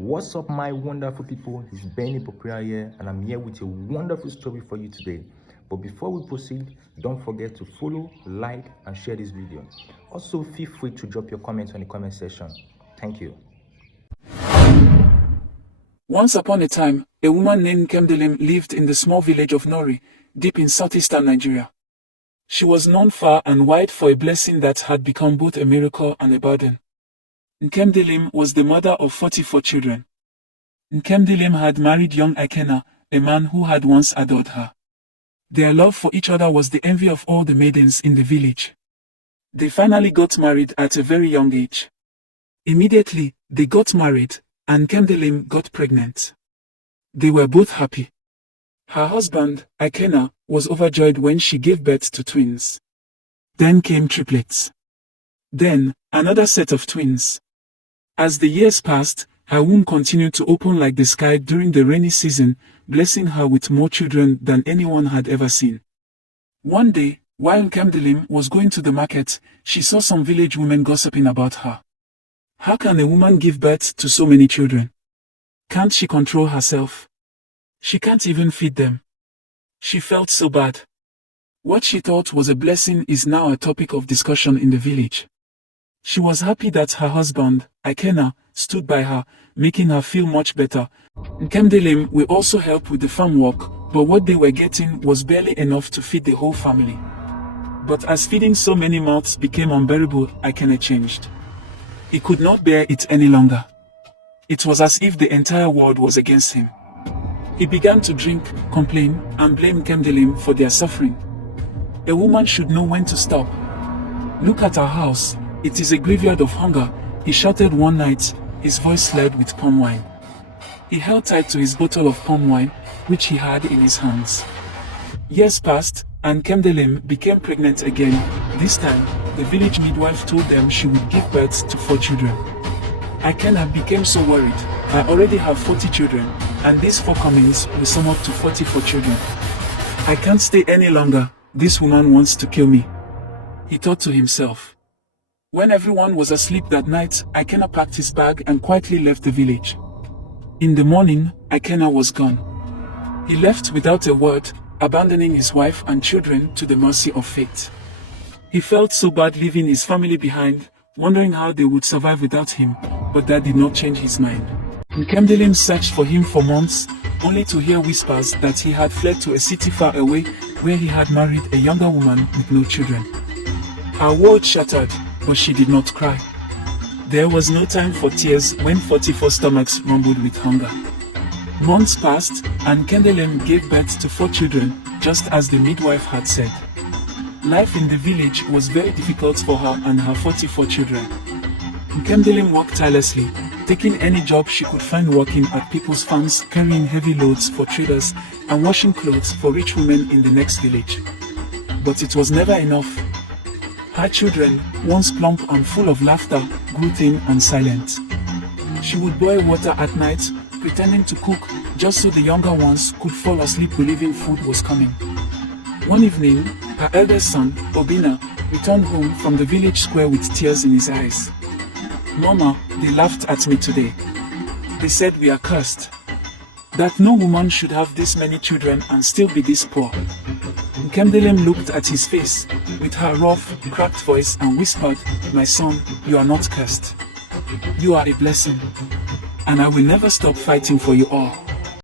What's up, my wonderful people? It's Benny Popria here, and I'm here with a wonderful story for you today. But before we proceed, don't forget to follow, like, and share this video. Also, feel free to drop your comments on the comment section. Thank you. Once upon a time, a woman named Nkemdelim lived in the small village of Nori, deep in southeastern Nigeria. She was known far and wide for a blessing that had become both a miracle and a burden. Nkemdelim was the mother of 44 children. Nkemdelim had married young Ikena, a man who had once adored her. Their love for each other was the envy of all the maidens in the village. They finally got married at a very young age. Immediately, they got married, and Nkemdelim got pregnant. They were both happy. Her husband, Ikena, was overjoyed when she gave birth to twins. Then came triplets. Then, another set of twins. As the years passed, her womb continued to open like the sky during the rainy season, blessing her with more children than anyone had ever seen. One day, while Nkemdelim was going to the market, she saw some village women gossiping about her. How can a woman give birth to so many children? Can't she control herself? She can't even feed them. She felt so bad. What she thought was a blessing is now a topic of discussion in the village. She was happy that her husband, Ikena, stood by her, making her feel much better. Nkemdelim will also help with the farm work, but what they were getting was barely enough to feed the whole family. But as feeding so many mouths became unbearable, Ikena changed. He could not bear it any longer. It was as if the entire world was against him. He began to drink, complain, and blame Nkemdelim for their suffering. A woman should know when to stop. Look at our house. It is a graveyard of hunger, he shouted one night, his voice slurred with palm wine. He held tight to his bottle of palm wine, which he had in his hands. Years passed, and Nkemdelim became pregnant again. This time, the village midwife told them she would give birth to 4 children. Ikena became so worried. I already have 40 children, and these 4 comings will sum up to 44 children. I can't stay any longer, this woman wants to kill me. He thought to himself. When everyone was asleep that night, Ikena packed his bag and quietly left the village. In the morning, Ikena was gone. He left without a word, abandoning his wife and children to the mercy of fate. He felt so bad leaving his family behind, wondering how they would survive without him, but that did not change his mind. Nkemdelim searched for him for months, only to hear whispers that he had fled to a city far away, where he had married a younger woman with no children. Her world shattered, but she did not cry. There was no time for tears when 44 stomachs rumbled with hunger. Months passed, and Nkemdelim gave birth to 4 children, just as the midwife had said. Life in the village was very difficult for her and her 44 children. Nkemdelim worked tirelessly, taking any job she could find working at people's farms, carrying heavy loads for traders, and washing clothes for rich women in the next village. But it was never enough. Her children, once plump and full of laughter, grew thin and silent. She would boil water at night, pretending to cook, just so the younger ones could fall asleep believing food was coming. One evening, her eldest son, Obina, returned home from the village square with tears in his eyes. Mama, they laughed at me today. They said we are cursed. That no woman should have this many children and still be this poor. Nkemdelim looked at his face, with her rough, cracked voice and whispered, "My son, you are not cursed. You are a blessing. And I will never stop fighting for you all."